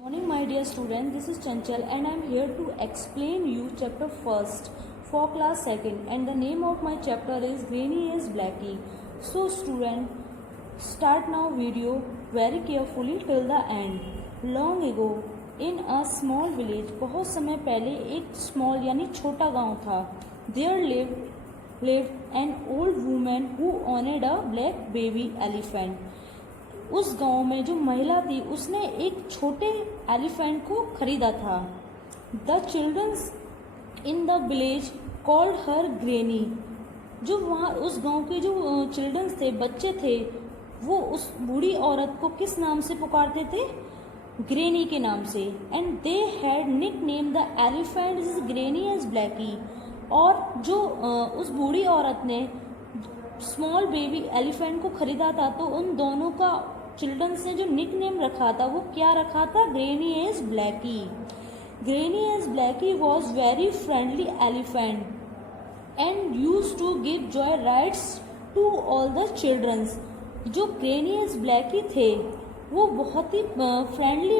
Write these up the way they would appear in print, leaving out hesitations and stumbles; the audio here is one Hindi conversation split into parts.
Morning, my dear student. This is Chanchal and I am here to explain you chapter first for class second, and the name of my chapter is Granny is Blackie. So student, start now video very carefully till the end. Long ago in a small village, बहुत समय पहले एक small यानी छोटा गांव था. There lived an old woman who owned a black baby elephant. उस गांव में जो महिला थी उसने एक छोटे एलिफेंट को खरीदा था. The children's in the village called her granny. जो वहाँ उस गांव के जो चिल्ड्रंस थे, बच्चे थे, वो उस बूढ़ी औरत को किस नाम से पुकारते थे? ग्रेनी के नाम से. And they had nickname the elephant is granny as Blackie. और जो उस बूढ़ी औरत ने स्मॉल बेबी एलिफेंट को खरीदा था, तो उन दोनों का चिल्ड्रंस ने जो निक नेम रखा था वो क्या रखा था? Granny as Blackie. Granny as Blackie was very friendly elephant and use to give joy rides to all the childrens. जो ग्रेनी एज ब्लैकी थे वो बहुत ही फ्रेंडली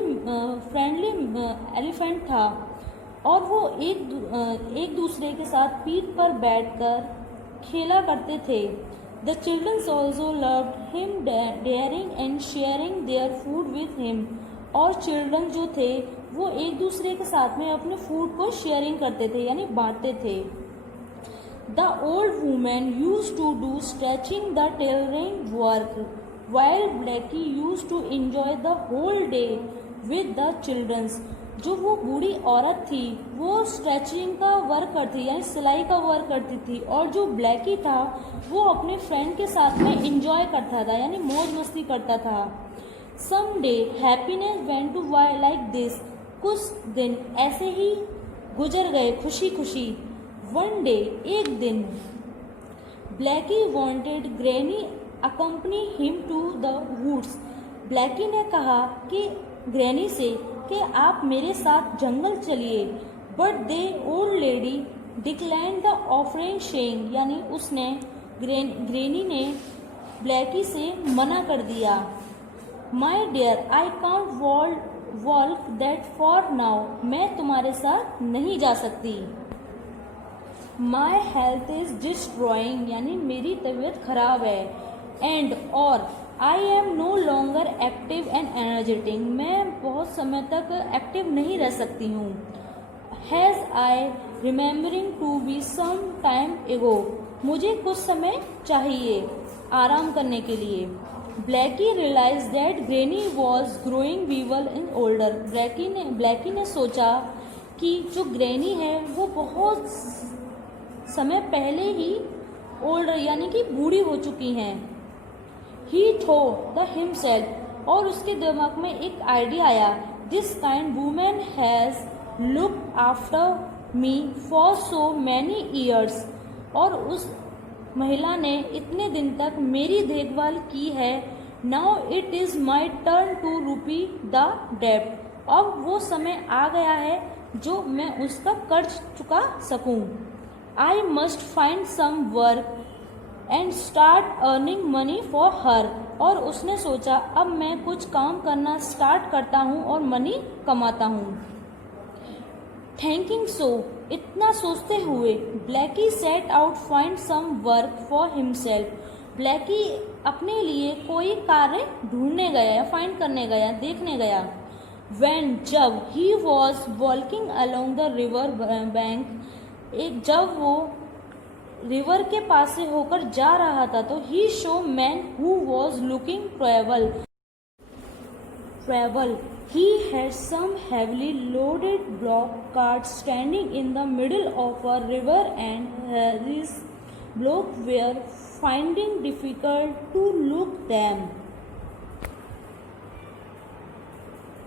एलिफेंट था और वो एक दूसरे के साथ पीठ पर बैठकर खेला करते थे. The children also loved him, daring and sharing their food with him. और चिल्ड्रन जो थे वो एक दूसरे के साथ में अपने फूड को शेयरिंग करते थे यानी बांटते थे. The old woman used to do stretching the tailoring work, while Blackie used to enjoy the whole day with the children. जो वो बूढ़ी औरत थी वो स्ट्रेचिंग का वर्क करती यानी सिलाई का वर्क करती थी, और जो ब्लैकी था वो अपने फ्रेंड के साथ में इंजॉय करता था यानी मौज मस्ती करता था. Some day happiness went to why like this. कुछ दिन ऐसे ही गुजर गए खुशी खुशी. वन डे एक दिन Blackie wanted granny accompany him to the woods. Blackie ने कहा कि ग्रैनी से कि आप मेरे साथ जंगल चलिए. But the old lady decline the offering saying, यानी उसने ग्रैनी ने ब्लैकी से मना कर दिया. My dear I can't walk that far now. मैं तुम्हारे साथ नहीं जा सकती. माई हेल्थ इज डिस्ट्रॉइंग, यानी मेरी तबीयत खराब है. एंड और I am no longer active and energetic. मैं बहुत समय तक एक्टिव नहीं रह सकती हूँ. Has I remembering to be some time ago. मुझे कुछ समय चाहिए आराम करने के लिए. Blackie realise that granny was growing weak and older. ब्लैकी ने सोचा कि जो ग्रेनी है वो बहुत समय पहले ही ओल्डर यानी कि बूढ़ी हो चुकी हैं. He thought the himself, और उसके दिमाग में एक आइडिया आया. This kind woman has looked after me for so many years. और उस महिला ने इतने दिन तक मेरी देखभाल की है. Now it is my turn to repay the debt. अब वो समय आ गया है जो मैं उसका कर्ज चुका सकूं. I must find some work and start earning money for her. और उसने सोचा अब मैं कुछ काम करना स्टार्ट करता हूँ और मनी कमाता हूँ. थिंकिंग सो, इतना सोचते हुए Blackie set out find some work for himself. Blackie अपने लिए कोई कार्य ढूंढने गया, फाइंड करने गया, देखने गया. व्हेन जब he was walking along the river bank, जब वो रिवर के पास से होकर जा रहा था तो he saw man who was looking ट्रेवल. He had some heavily loaded bullock cart standing in the middle of a river and his bullock were finding difficult to look them.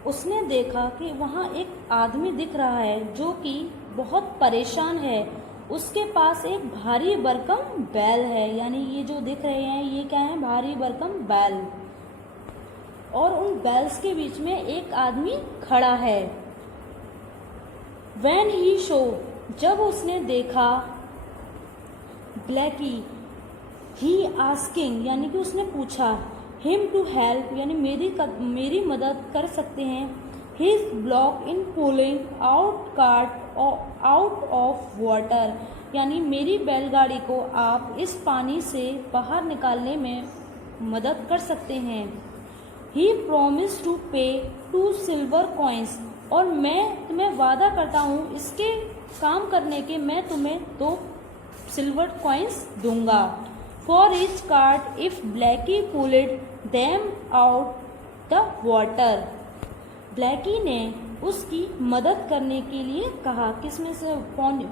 उसने देखा कि वहाँ एक आदमी दिख रहा है जो कि बहुत परेशान है. उसके पास एक भारी भरकम बैल है, यानी ये जो दिख रहे हैं ये क्या है? भारी भरकम बैल. और उन बैल्स के बीच में एक आदमी खड़ा है. When he saw, जब उसने देखा ब्लैकी, he asking, यानी कि उसने पूछा him to help, यानी मेरी मदद कर सकते हैं. his block in pulling out of water, यानी मेरी बैलगाड़ी को आप इस पानी से बाहर निकालने में मदद कर सकते हैं। He promised to pay 2 silver coins, और मैं तुम्हें वादा करता हूँ इसके काम करने के मैं तुम्हें 2 सिल्वर कॉइन्स दूंगा। For each cart if Blackie pulled them out the water, Blackie ने उसकी मदद करने के लिए कहा, किसमें से?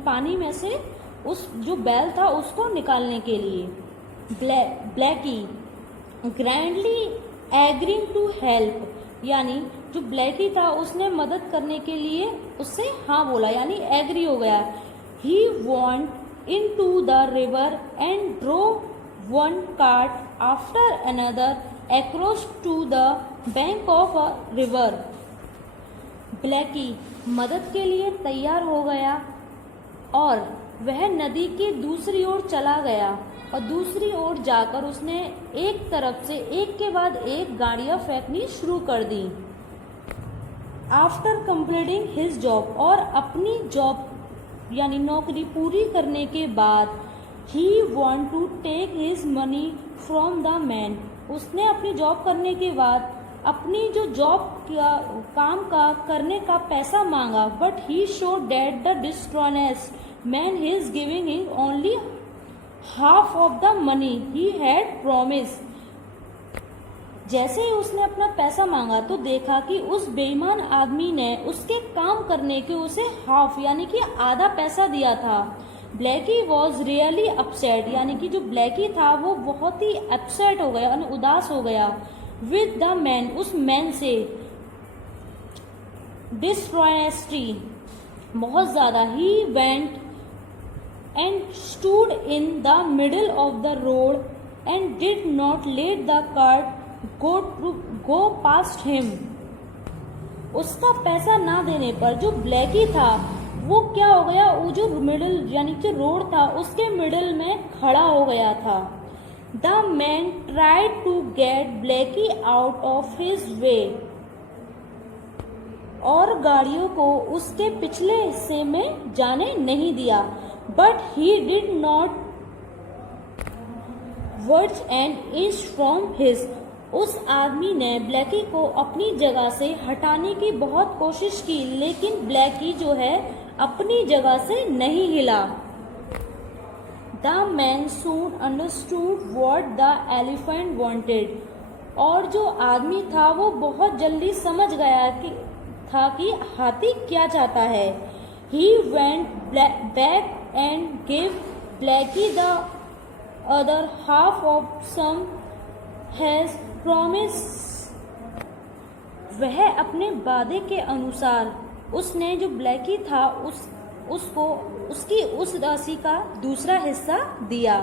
पानी में से उस जो बैल था उसको निकालने के लिए। Blackie grandly agreeing to help, यानी जो ब्लैकी था उसने मदद करने के लिए उससे हाँ बोला, यानी एग्री हो गया। ही went into the river and drove one cart after another across to the bank of a river. Blackie मदद के लिए तैयार हो गया और वह नदी के दूसरी ओर चला गया, और दूसरी ओर जाकर उसने एक तरफ से एक के बाद एक गाड़ियां फेंकनी शुरू कर दी। आफ्टर कंप्लीटिंग हिज जॉब, और अपनी जॉब यानी नौकरी पूरी करने के बाद, he want to take his money from the man, उसने अपनी जॉब करने के बाद अपनी जो जॉब का काम का करने का पैसा मांगा। But he showed that the dishonest man he is giving him only half of the money he had promise. जैसे ही उसने अपना पैसा मांगा तो देखा कि उस बेईमान आदमी ने उसके काम करने के उसे हाफ यानी कि आधा पैसा दिया था। ब्लैकी वॉज रियली अपसेट, यानी कि जो ब्लैकी था वो बहुत ही अपसेट हो गया, उदास हो गया। विद द मैन, उस मैन से, डिसऑनेस्टी बहुत ज्यादा। He went and stood in the middle of the road and did not let the cart go past him. उसका पैसा ना देने पर जो ब्लैकी था वो क्या हो गया, वो जो मिडल यानी जो रोड था उसके मिडल में खड़ा हो गया था। The man tried to get Blackie out of his way, और गाड़ियों को उसके पिछले हिस्से में जाने नहीं दिया। बट ही डिड नॉट वर्च एन इंच फ्रॉम हिज, उस आदमी ने ब्लैकी को अपनी जगह से हटाने की बहुत कोशिश की, लेकिन ब्लैकी जो है अपनी जगह से नहीं हिला। The man soon understood what the elephant wanted, और जो आदमी था वो बहुत जल्दी समझ गया कि हाथी क्या चाहता है। He went back and give Blackie the other half of some has promise, वह अपने वादे के अनुसार उसने जो ब्लैकी था उसको उसकी उस राशि का दूसरा हिस्सा दिया।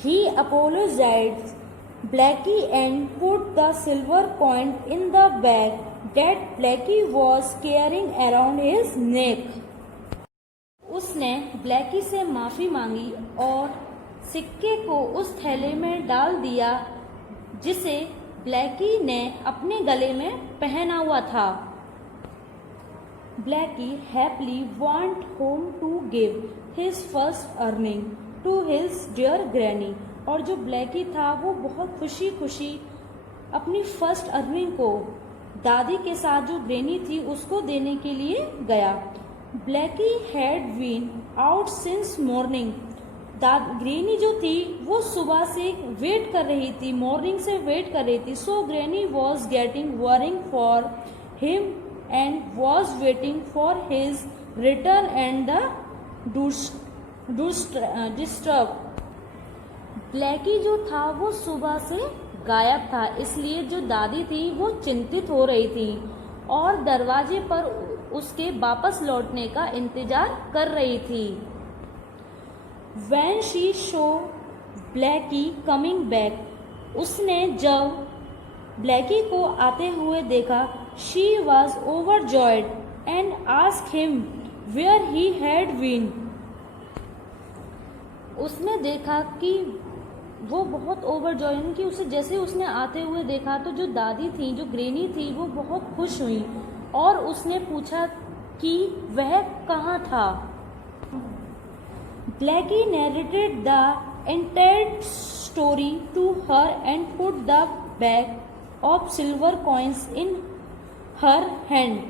He apologized Blackie and put the silver coin in the bag that Blackie was carrying around his neck, उसने ब्लैकी से माफी मांगी और सिक्के को उस थैले में डाल दिया जिसे ब्लैकी ने अपने गले में पहना हुआ था। Blackie happily went home to give his first earning to his dear granny, और जो ब्लैकी था वो बहुत खुशी खुशी अपनी फर्स्ट अर्निंग को दादी के साथ जो ग्रैनी थी उसको देने के लिए गया। Blackie had been out since morning, granny जो थी वो सुबह से वेट कर रही थी, मॉर्निंग से वेट कर रही थी। So granny was getting worrying for him and was waiting for his return and the disturb। Blackie जो था वो सुबह से गायब था, इसलिए जो दादी थी वो चिंतित हो रही थी और दरवाजे पर उसके वापस लौटने का इंतजार कर रही थी। When she saw Blackie coming back, उसने जब ब्लैकी को आते हुए देखा, she was overjoyed and asked him where he had been। उसने देखा कि वो बहुत ओवरजॉय, यानी कि उसे जैसे उसने आते हुए देखा तो जो दादी थी, जो ग्रेनी थी, वो बहुत खुश हुई और उसने पूछा कि वह कहाँ था। Blackie narrated the entire story to her and put the bag of silver coins in her hand.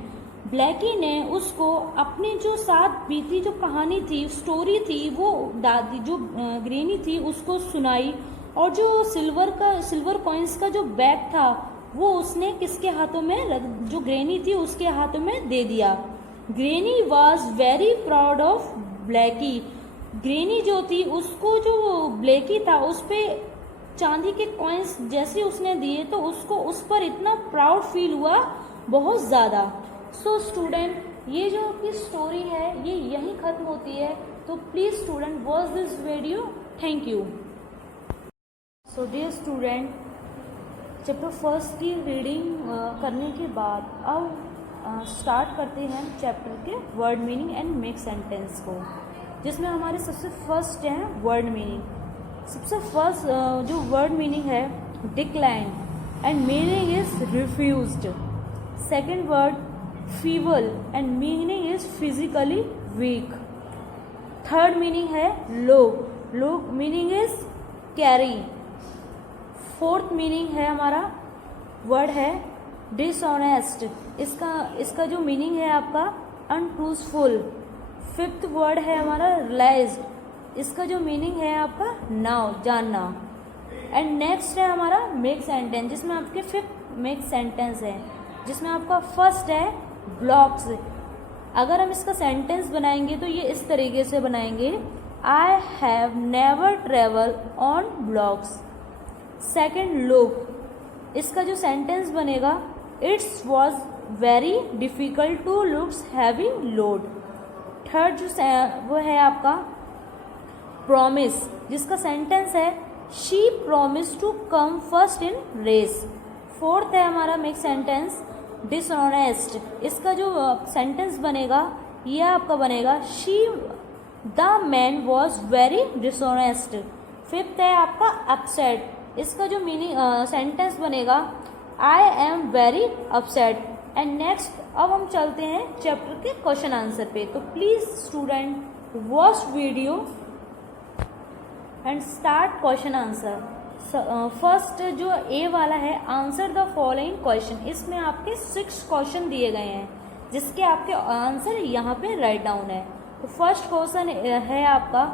Blackie ने उसको अपनी जो साथ बीती जो कहानी थी, स्टोरी थी, वो दादी जो ग्रेनी थी उसको सुनाई और जो सिल्वर कॉइन्स का जो बैग था वो उसने किसके हाथों में, जो ग्रेनी थी उसके हाथों में दे दिया। Granny was very proud of Blackie. Granny जो थी उसको जो ब्लैकी था उस पर चांदी के कॉइन्स जैसे उसने दिए तो उसको उस पर इतना प्राउड फील हुआ, बहुत ज़्यादा। सो स्टूडेंट, ये जो आपकी स्टोरी है ये यहीं ख़त्म होती है। तो please student watch this video. Thank you. So dear student, chapter first की रीडिंग करने के बाद अब स्टार्ट करते हैं चैप्टर के word meaning and make sentence को, जिसमें हमारे सबसे फर्स्ट है वर्ड मीनिंग। सबसे फर्स्ट जो वर्ड मीनिंग है decline and meaning is refused. Second word feeble and meaning is physically weak. Third meaning है low meaning is carry. Fourth meaning है हमारा वर्ड है dishonest, इसका जो मीनिंग है आपका untruthful. फिफ्थ वर्ड है हमारा realized, इसका जो मीनिंग है आपका नाउ, जानना. एंड नेक्स्ट है हमारा मेक सेंटेंस, जिसमें आपके फिफ्थ मेक सेंटेंस है, जिसमें आपका फर्स्ट है ब्लॉक्स। अगर हम इसका सेंटेंस बनाएंगे तो ये इस तरीके से बनाएंगे, I have never travel on blocks. Second look, इसका जो सेंटेंस बनेगा it's was very difficult to looks having load. Third जो वो है आपका प्रॉमिस, जिसका सेंटेंस है she promise to come first in race. Fourth है हमारा मेक सेंटेंस डिसऑनेस्ट, इसका जो सेंटेंस बनेगा ये आपका बनेगा she the man was very dishonest. Fifth है आपका अपसेट, इसका जो मीनिंग सेंटेंस बनेगा I am very upset. And next अब हम चलते हैं चैप्टर के क्वेश्चन आंसर पे। तो please student watch video and start question answer. First जो ए वाला है आंसर द फॉलोइंग क्वेश्चन, इसमें आपके 6 क्वेश्चन दिए गए हैं जिसके आपके आंसर यहाँ पे राइट डाउन है। तो फर्स्ट क्वेश्चन है आपका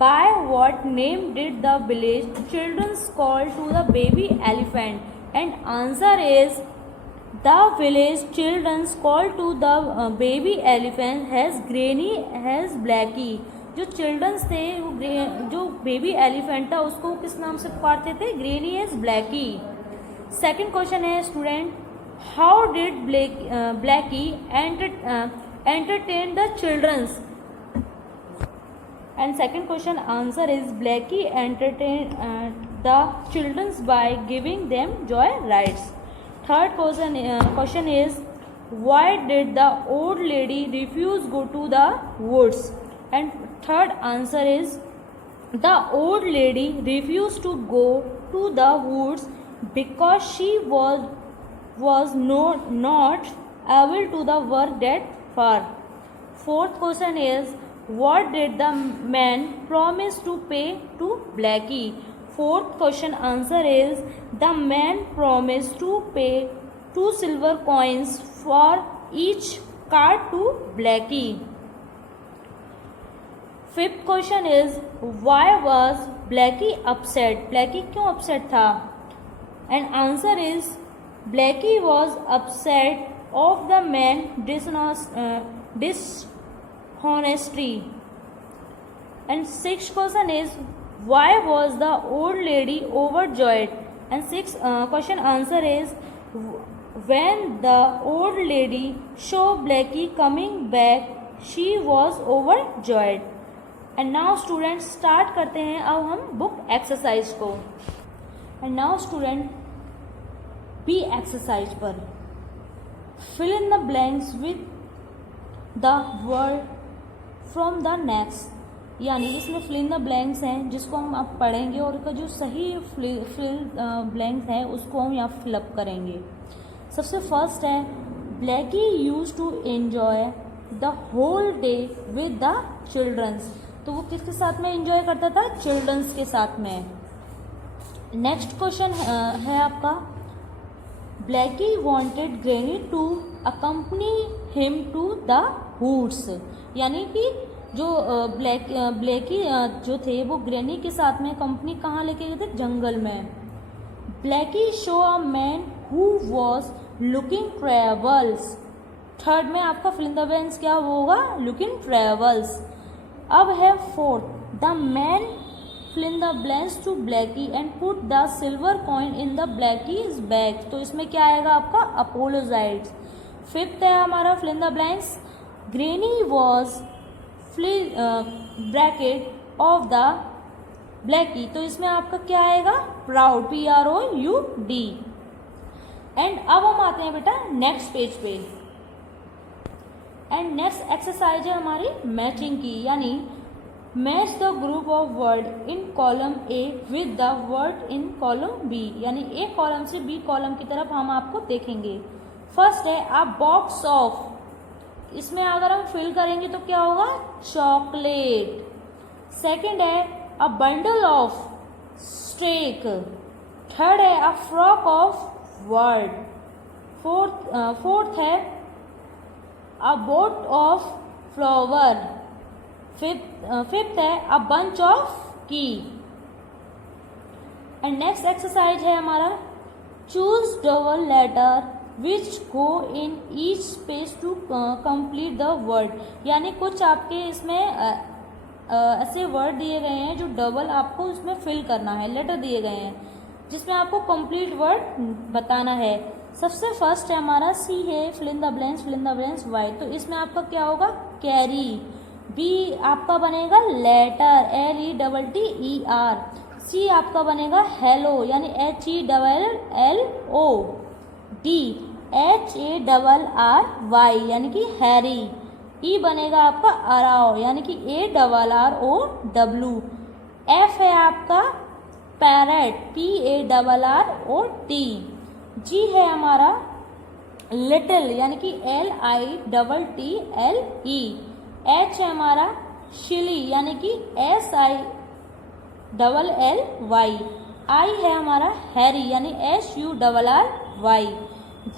by what name did the village childrens call to the baby elephant, and answer is the village childrens call to the baby elephant has Granny has Blackie. जो चिल्ड्रंस थे जो बेबी एलिफेंट था उसको किस नाम से पुकारते थे, granny as Blackie. Second question है student how did Blackie entertain the childrens, and second question answer is Blackie entertain the childrens by giving them joy rides. Third question is why did the old lady refuse go to the woods, and third answer is the old lady refused to go to the woods because she was not able to the work that far. Fourth question is what did the man promise to pay to Blackie? Fourth question answer is the man promised to pay 2 silver coins for each card to Blackie. Fifth question is why was Blackie upset, Blackie क्यों अपसेट था, and answer is Blackie was upset of the man dishonesty. And six question is why was the old lady overjoyed, and six question answer is when the old lady show Blackie coming back she was overjoyed. And now student start करते हैं अब हम बुक एक्सरसाइज को। And now student B exercise पर fill in the blanks with the word from the next यानी इसमें फिल इन द ब्लैंक्स हैं जिसको हम अब पढ़ेंगे और उसका जो सही फिल ब्लैंक्स है उसको हम यहाँ फिलअप करेंगे। सबसे फर्स्ट है Blackie use to enjoy the whole day with the childrens. तो वो किसके साथ में एंजॉय करता था? चिल्ड्रंस के साथ में। नेक्स्ट क्वेश्चन है आपका Blackie wanted Granny to accompany him to the woods. यानी कि जो ब्लैकी जो थे वो ग्रैनी के साथ में कंपनी कहाँ लेके गए थे? जंगल में। Blackie saw a man who was looking ट्रेवल्स। थर्ड में आपका फिल इन द ब्लैंक्स क्या होगा? लुकिंग ट्रेवल्स। अब है fourth the man fill in the blanks to Blackie and put the silver coin in the Blackie's bag. तो इसमें क्या आएगा आपका? अपोलोजाइड्स। फिफ्थ है हमारा fill in the blanks granny was bracket of the Blackie. तो इसमें आपका क्या आएगा? Proud, PROUD। एंड अब हम आते हैं बेटा नेक्स्ट पेज पे। एंड नेक्स्ट एक्सरसाइज है हमारी मैचिंग की, यानी match the group of word in column A with the word in column B. यानी ए कॉलम से बी कॉलम की तरफ हम आपको देखेंगे। फर्स्ट है अ बॉक्स ऑफ, इसमें अगर हम फिल करेंगे तो क्या होगा? चॉकलेट। सेकंड है a bundle of stake. Third है a frock of word. Fourth है a boat of flower. Fifth है a bunch of key. And next exercise है हमारा choose double letter which go in each space to complete the word. यानी कुछ आपके इसमें ऐसे वर्ड दिए गए हैं जो डबल आपको उसमें फिल करना है, लेटर दिए गए हैं जिसमें आपको कंप्लीट वर्ड बताना है। सबसे फर्स्ट है हमारा सी है fill in the blanks why. तो इसमें आपका क्या होगा? कैरी। बी आपका बनेगा लेटर, LETTER। सी आपका बनेगा हेलो, यानी HELLO। डी HARRY, यानी कि हैरी। ई बनेगा आपका अराओ, यानी कि ARROW। एफ है आपका पैरेट, PARROT। जी है हमारा लिटिल, यानी कि LITTLE। एच है हमारा शिली, यानी कि SILLY। आई है हमारा हैरी, यानी SURRY।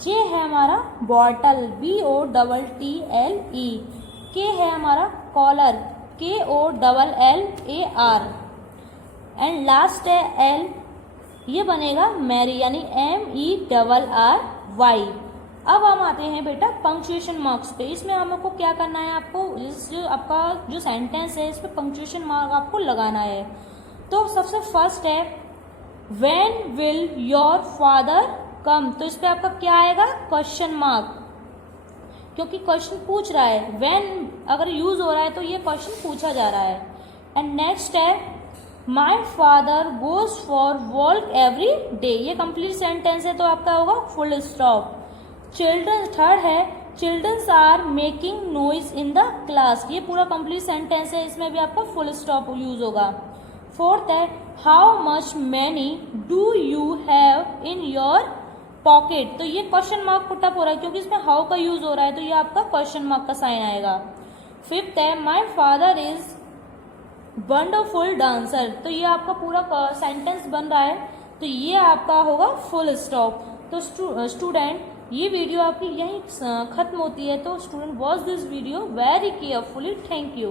जे है हमारा बॉटल, BOTTLE। के है हमारा कॉलर, KOLLAR। एंड लास्ट है एल, ये बनेगा मैरी, यानी MERRY। अब हम आते हैं बेटा पंक्चुएशन मार्क्स पे। इसमें हमको क्या करना है? आपको जो आपका जो सेंटेंस है इस पे पंक्चुएशन मार्क आपको लगाना है। तो सबसे फर्स्ट है व्हेन विल योर फादर कम। तो इस पे आपका क्या आएगा? क्वेश्चन मार्क, क्योंकि क्वेश्चन पूछ रहा है। व्हेन अगर यूज हो रहा है तो ये क्वेश्चन पूछा जा रहा है। एंड नेक्स्ट है my father goes for walk every day. ये कंप्लीट सेंटेंस है तो आपका होगा फुल स्टॉप। चिल्ड्रन, थर्ड है childrens are making noise in the class. ये पूरा कंप्लीट सेंटेंस है, इसमें भी आपका फुल स्टॉप यूज होगा। फोर्थ है how much money do you have in your pocket. तो ये क्वेश्चन मार्क पुटअप हो रहा है क्योंकि इसमें हाउ का यूज हो रहा है, तो ये आपका क्वेश्चन मार्क का साइन आएगा। फिफ्थ है my father is wonderful dancer. तो ये आपका पूरा सेंटेंस बन रहा है, तो ये आपका होगा फुल स्टॉप। तो स्टूडेंट ये वीडियो आपकी यहीं खत्म होती है। तो student watch this video very carefully. Thank you.